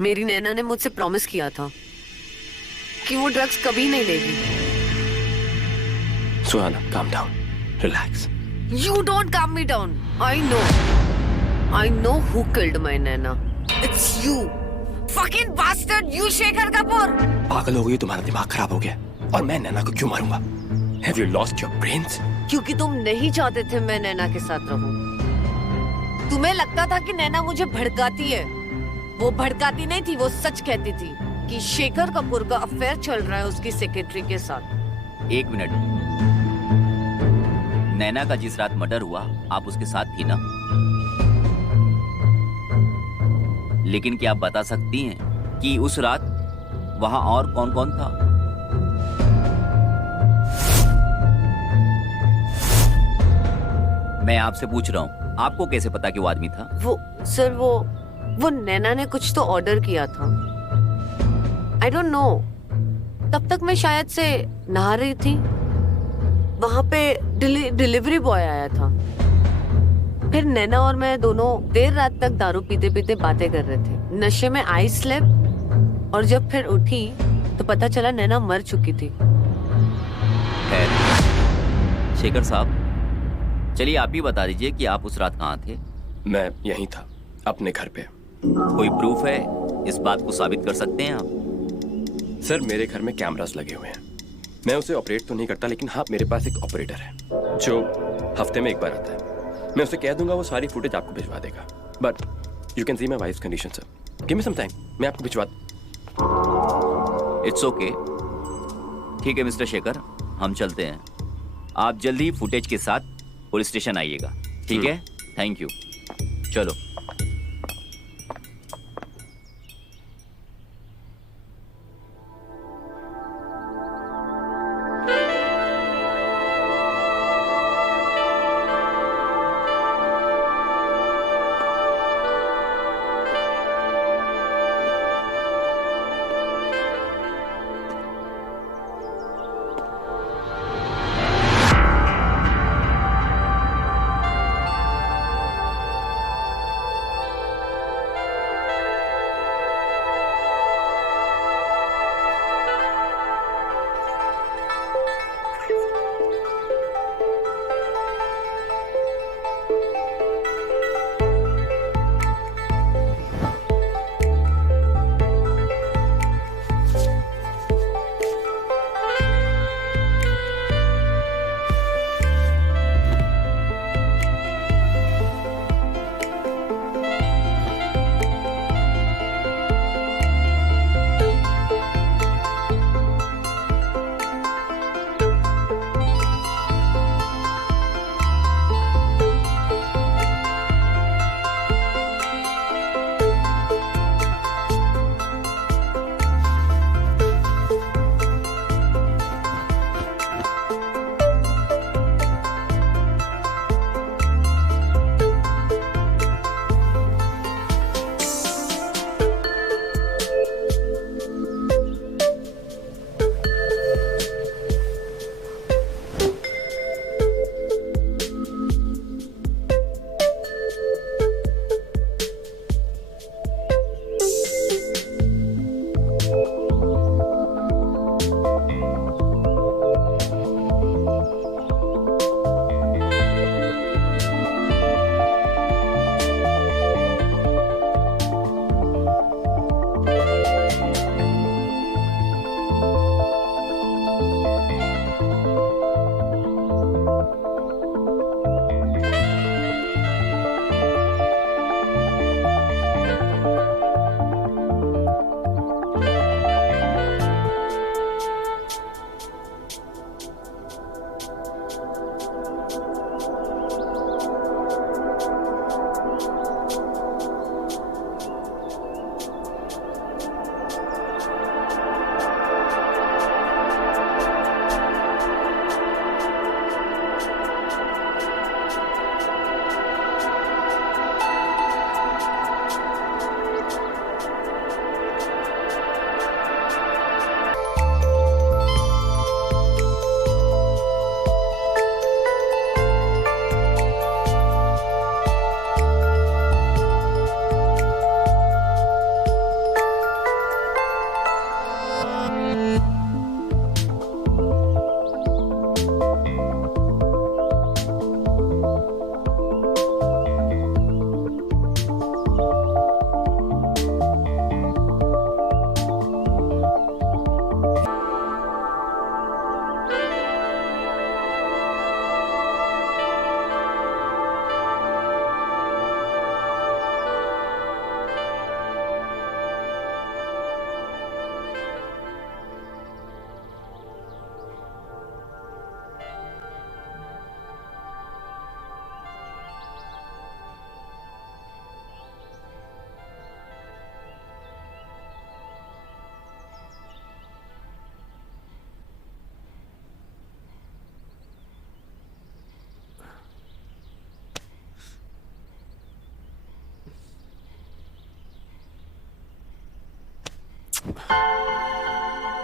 मेरी नैना ने मुझसे प्रॉमिस किया था कि वो ड्रग्स कभी नहीं लेगी। सुहाना, calm down, relax. You don't calm me down. I know who killed my Naina. It's you. Fucking bastard, you Shekhar Kapoor. पागल हो गई, तुम्हारा दिमाग खराब हो गया। और मैं नैना को क्यों मारूंगा? Have you lost your brains? क्योंकि तुम नहीं चाहते थे मैं नैना के साथ रहूं। तुम्हें लगता था कि नैना मुझे भड़काती है। वो भड़काती नहीं थी, वो सच कहती थी कि शेखर कपूर का अफेयर चल रहा है उसकी सेक्रेटरी के साथ। एक मिनट, नैना का जिस रात मर्डर हुआ आप उसके साथ थी ना? लेकिन क्या आप बता सकती हैं कि उस रात वहां और कौन कौन था? मैं आपसे पूछ रहा हूं, आपको कैसे पता कि वो आदमी था? वो नैना ने कुछ तो ऑर्डर किया था। आई डोंट नो। तब तक मैं शायद से नहा रही थी। वहां पे डिलीवरी बॉय आया था। फिर नैना और मैं दोनों देर रात तक दारू पीते पीते बातें कर रहे थे। नशे में आई स्लेप और जब फिर उठी तो पता चला नैना मर चुकी थी। शेखर साहब, चलिए आप ही बता दीजिए कि आप उस रात कहाँ थे? मैं यहीं था, अपने घर पे। कोई प्रूफ है? इस बात को साबित कर सकते हैं आप? सर, मेरे घर में कैमरास लगे हुए हैं। मैं उसे ऑपरेट तो नहीं करता, लेकिन हाँ, मेरे पास एक ऑपरेटर है जो हफ्ते में एक बार आता है। मैं उसे कह दूंगा, वो सारी फुटेज आपको भिजवा देगा। But you can see my wife's condition sir. Give me some time, मैं आपको भिजवा। It's okay. ठीक है मिस्टर शेखर, हम चलते हैं। आप जल्दी ही फुटेज के साथ पुलिस स्टेशन आइएगा, ठीक है? Thank you. चलो।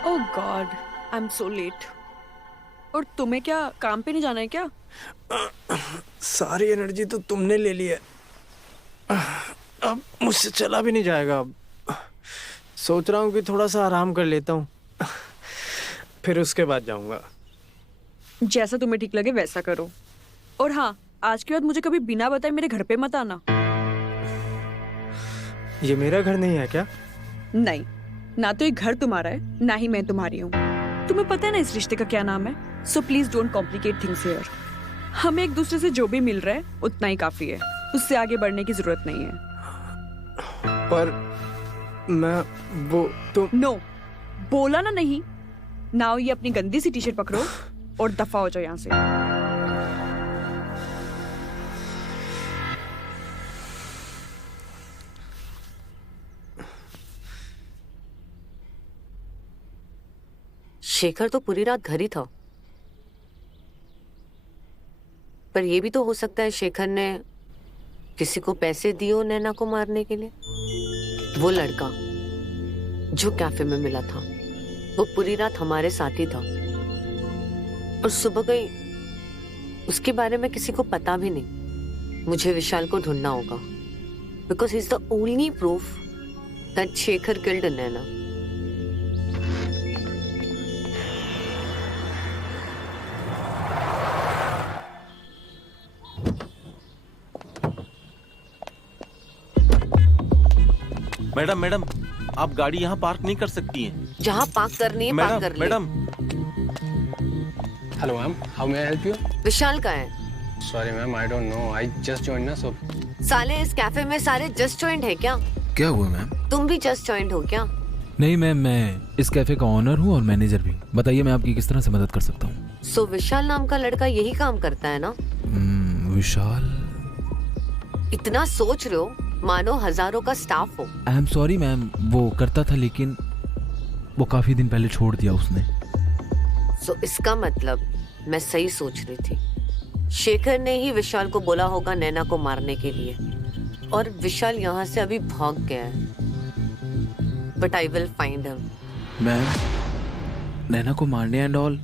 Oh God, I am so late. और तुम्हें क्या काम पे नहीं जाना है क्या? सारी एनर्जी तो तुमने ले ली है, अब मुझसे चला भी नहीं जाएगा। अब सोच रहा हूँ कि थोड़ा सा आराम कर लेता हूँ, फिर उसके बाद जाऊंगा। जैसा तुम्हें ठीक लगे वैसा करो। और हाँ, आज के बाद मुझे कभी बिना बताए मेरे घर पे मत आना। ये मेरा घर नहीं है क्या? नहीं, ना तो ये घर तुम्हारा है ना ही मैं तुम्हारी हूँ। तुम्हें पता है ना इस रिश्ते का क्या नाम है? So please don't complicate things here. हमें एक दूसरे से जो भी मिल रहा है उतना ही काफी है, उससे आगे बढ़ने की जरूरत नहीं है। पर मैं वो तो नो, बोला ना नहीं। नाउ ये अपनी गंदी सी टी शर्ट पकड़ो और दफा हो जाओ यहाँ से। शेखर तो पूरी रात घर ही था, पर यह भी तो हो सकता है शेखर ने किसी को पैसे दिए हो नैना को मारने के लिए। वो लड़का जो कैफे में मिला था वो पूरी रात हमारे साथ ही था, और सुबह गई उसके बारे में किसी को पता भी नहीं। मुझे विशाल को ढूंढना होगा, because he is the only proof that Shekhar killed Naina. Madam madam, आप गाड़ी यहाँ पार्क नहीं कर सकती हैं। जहाँ पार्क करनी है पार्क कर ले। Madam hello ma'am, how may I help you? Vishal का है। Sorry ma'am, I don't know, I just joined ना, सो साले इस कैफे में सारे जस्ट जॉइंट है क्या? क्या हुआ मैम? तुम भी जस्ट जॉइंट हो क्या? नहीं मैम, मैं इस कैफे का ऑनर हूँ और मैनेजर भी। बताइए मैं आपकी किस तरह से मदद कर सकता हूँ? सो विशाल नाम का लड़का यही काम करता है ना? विशाल? इतना सोच रहे हो मानो हजारों का स्टाफ हो। आई एम सॉरी मैम, वो करता था लेकिन वो काफी दिन पहले छोड़ दिया उसने। सो इसका मतलब मैं सही सोच रही थी। शेखर ने ही विशाल को बोला होगा नैना को मारने के लिए, और विशाल यहाँ से अभी भाग गया है। But I will find him. Ma'am, Naina को मारने एंड ऑल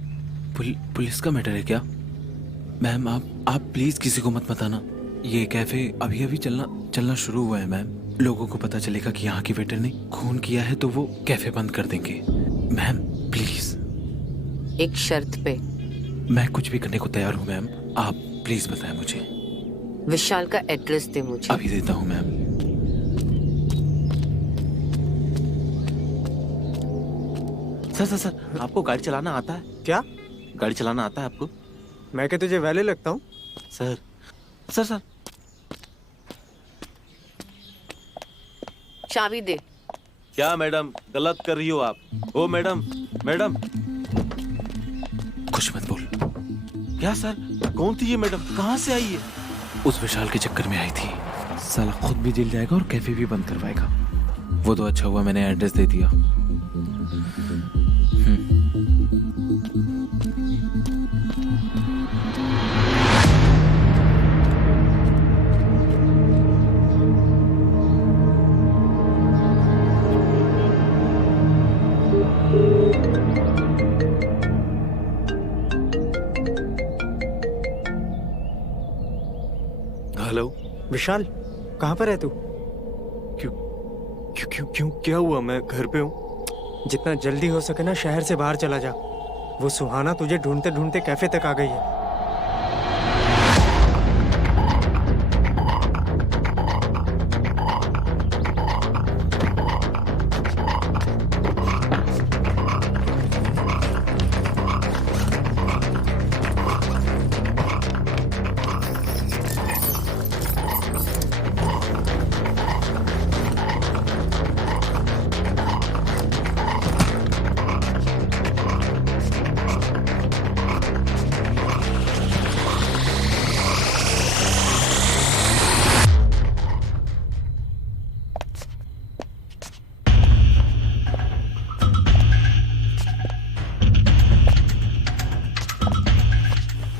पुलिस का मैटर है क्या? मैम आप प्लीज किसी को मत बताना। ये कैफे अभी अभी चलना शुरू हुआ है मैम। लोगों को पता चलेगा कि यहाँ की वेटर ने खून किया है तो वो कैफे बंद कर देंगे। Ma'am please. एक शर्त पे। मैं कुछ भी करने को तैयार हूँ मैम, आप प्लीज बताएं मुझे। विशाल का एड्रेस दे मुझे। अभी देता हूँ मैम। सर, आपको गाड़ी चलाना आता है? क्या? गाड़ी चलाना आता है आपको? मैं क्या तुझे वैले लगता हूँ? सर, चाबी दे। क्या मैडम गलत कर रही हो आप? ओ मैडम कुछ मत बोल। क्या सर, कौन थी ये मैडम? कहाँ से आई है? उस विशाल के चक्कर में आई थी। साला खुद भी जेल जाएगा और कैफे भी बंद करवाएगा। वो तो अच्छा हुआ मैंने एड्रेस दे दिया। हेलो विशाल, कहाँ पर है तू? क्यों क्या हुआ? मैं घर पे हूँ। जितना जल्दी हो सके ना शहर से बाहर चला जा। वो सुहाना तुझे ढूंढते ढूंढते कैफे तक आ गई है।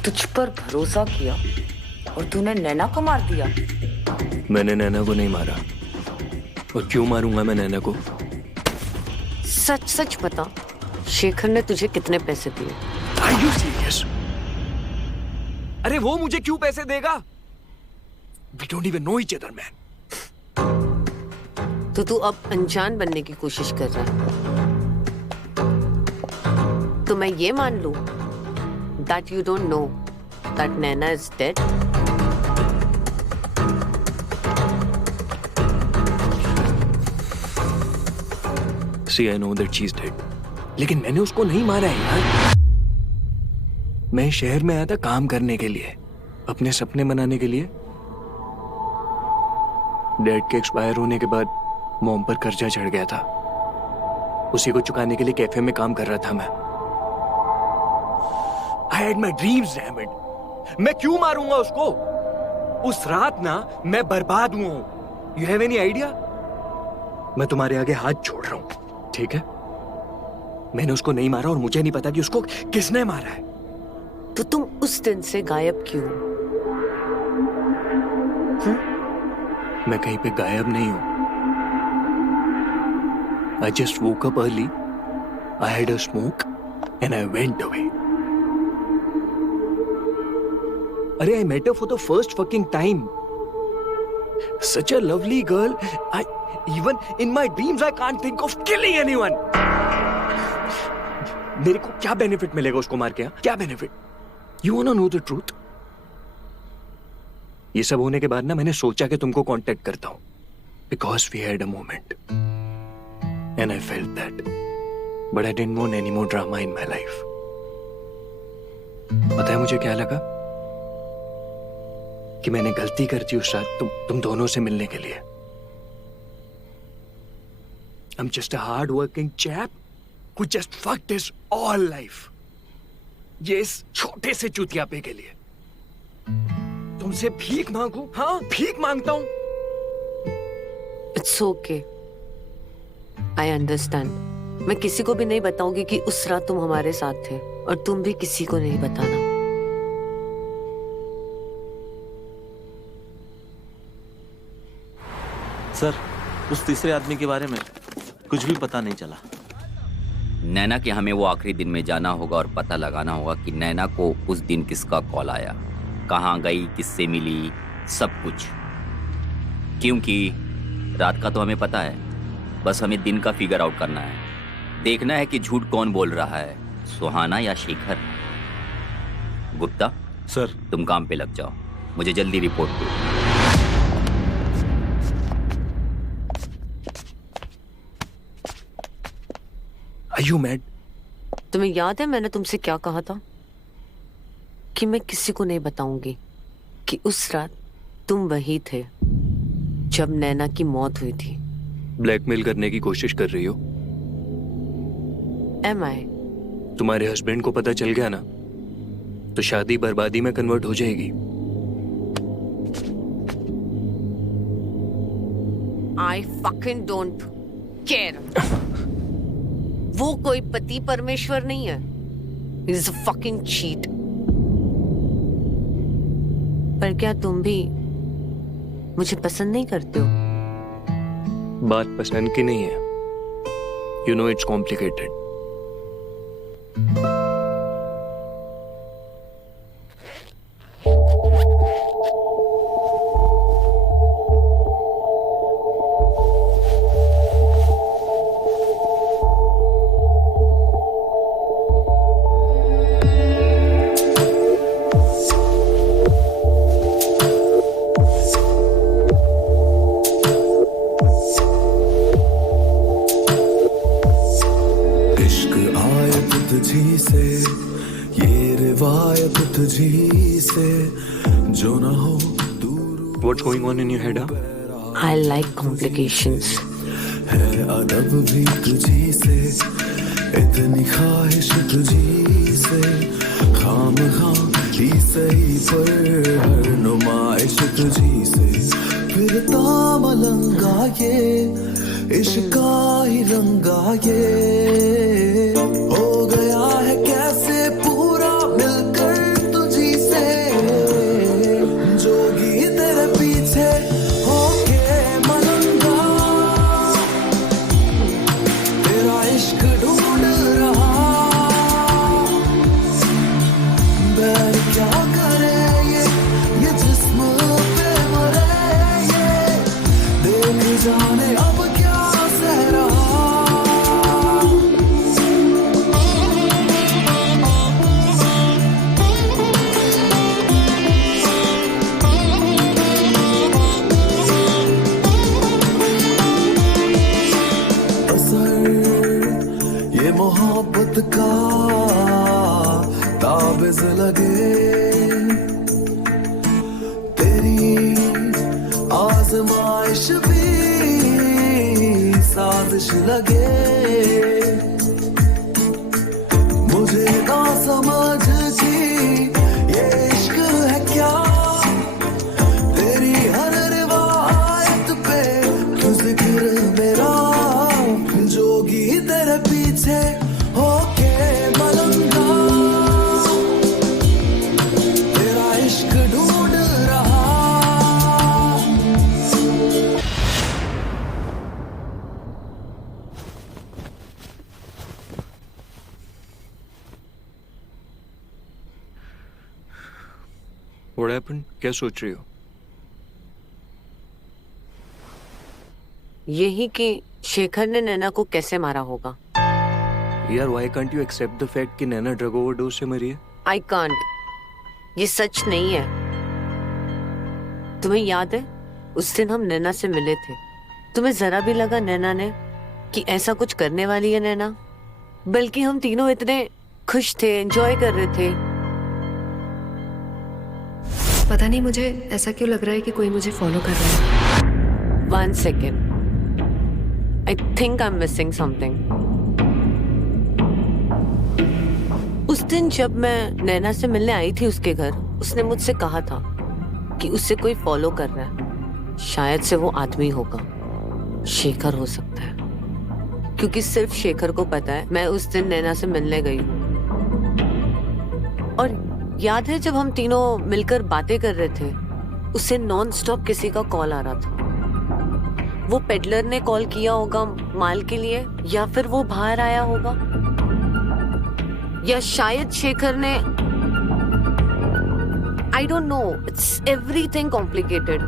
तुझ पर भरोसा किया और तूने नैना को मार दिया। मैंने नैना को नहीं मारा, और क्यों मारूंगा मैं नैना को? सच सच बता, शेखर ने तुझे कितने पैसे दिए? Are you serious? अरे वो मुझे क्यों पैसे देगा? We don't even know each other, man. तो तू अब अनजान बनने की कोशिश कर रहा है। तो मैं ये मान लूं that you don't know that Naina is dead? See, I know that she's dead. लेकिन मैंने उसको नहीं मारा है यार। मैं शहर में आया था काम करने के लिए, अपने सपने मनाने के लिए। डैड के एक्सपायर होने के बाद मॉम पर कर्जा चढ़ गया था। उसी को चुकाने के लिए कैफे में काम कर रहा था मैं। I had my dreams, damn it. मैं क्यों मारूंगा उसको? उस रात ना मैं बर्बाद हुआ हूं। You have any idea? मैं तुम्हारे आगे हाथ छोड़ रहा हूं, ठीक है? मैंने उसको नहीं मारा और मुझे नहीं पता कि उसको किसने मारा है। तो तुम उस दिन से गायब क्यों? मैं कहीं पे गायब नहीं हूं। I just woke up early, I had a smoke and I went away. अरे I met her for the first fucking time. Such a lovely girl. Even in my dreams I can't think of killing anyone. मेरे को क्या benefit मिलेगा उसको मार के? क्या benefit? You wanna know the truth? ये सब होने के बाद ना मैंने सोचा कि तुमको कांटेक्ट करता हूं, because we had a moment and I felt that, but I didn't want any more drama in my life. पता है मुझे क्या लगा? कि मैंने गलती कर दी उस रात तुम दोनों से मिलने के लिए। I'm just a hard-working chap who just fucked his all life. ये इस छोटे से चूतियापे के लिए तुमसे भीख मांगू? हाँ, भीख मांगता हूं। It's okay. I understand. मैं किसी को भी नहीं बताऊंगी कि उस रात तुम हमारे साथ थे, और तुम भी किसी को नहीं बताना। सर, उस तीसरे आदमी के बारे में कुछ भी पता नहीं चला। नैना के हमें वो आखिरी दिन में जाना होगा और पता लगाना होगा कि नैना को उस दिन किसका कॉल आया, कहाँ गई, किससे मिली, सब कुछ। क्योंकि रात का तो हमें पता है, बस हमें दिन का फिगर आउट करना है। देखना है कि झूठ कौन बोल रहा है, सुहाना या शेखर। गुप्ता सर, तुम काम पे लग जाओ, मुझे जल्दी रिपोर्ट दो। Are you mad? तुम्हें याद है मैंने तुमसे क्या कहा था? कि मैं किसी को नहीं बताऊंगी कि उस रात तुम वही थे जब नैना की मौत हुई थी। ब्लैकमेल करने की कोशिश कर रही हो? Am I? तुम्हारे हस्बैंड को पता चल गया ना, तो शादी बर्बादी में कन्वर्ट हो जाएगी। I fucking don't care. वो कोई पति परमेश्वर नहीं है। He is a fucking cheat. पर क्या तुम भी मुझे पसंद नहीं करते हो? बात पसंद की नहीं है। You know it's complicated. तुझी से ये रिवायत तुझी से जो ना हो दूर। What's going on in your head? I like complications. है अदब भी तुझी से, इतनी ख्वाहिश तुझी से, खाम ही सही पर हर नुमाइश तुझी से। फिरता मलंगा ये इश्का ही रंगा ये, हो गया है कैसे पूरा मिलकर तुझी से। जोगी तेरे पीछे होके मलंगा, तेरा इश्क आजमाइश भी साजिश लगे, मुझे ना समझ की ये इश्क है क्या, तेरी हर रिवायत पे क्यों जिक्र मेरा, जोगी तेरे पीछे होके मलंगा, तेरा इश्क ढूंढ रहा। What happened? क्या सोच रही हो? यही कि शेखर ने नैना को कैसे मारा होगा। यार why can't you accept the fact कि नैना ड्रग ओवरडोज से मरी है? I can't. ये सच नहीं है। तुम्हें याद है उस दिन हम नैना से मिले थे, तुम्हें जरा भी लगा नैना ने कि ऐसा कुछ करने वाली है नैना? बल्कि हम तीनों इतने खुश थे, एंजॉय कर रहे थे। पता नहीं मुझे ऐसा क्यों लग रहा है कि कोई मुझे फॉलो कर रहा है। 1 second. I think I'm missing something. उस दिन जब मैं नैना से मिलने आई थी उसके घर, उसने मुझसे कहा था कि उससे कोई फॉलो कर रहा है। शायद से वो आदमी होगा, शेखर हो सकता है, क्योंकि सिर्फ शेखर को पता है मैं उस दिन नैना से मिलने गई हूँ। और याद है जब हम तीनों मिलकर बातें कर रहे थे, उसे नॉन स्टॉप किसी का कॉल आ रहा था। वो पेडलर ने कॉल किया होगा माल के लिए, या फिर वो बाहर आया होगा, या शायद शेखर ने, आई don't no, it's everything complicated.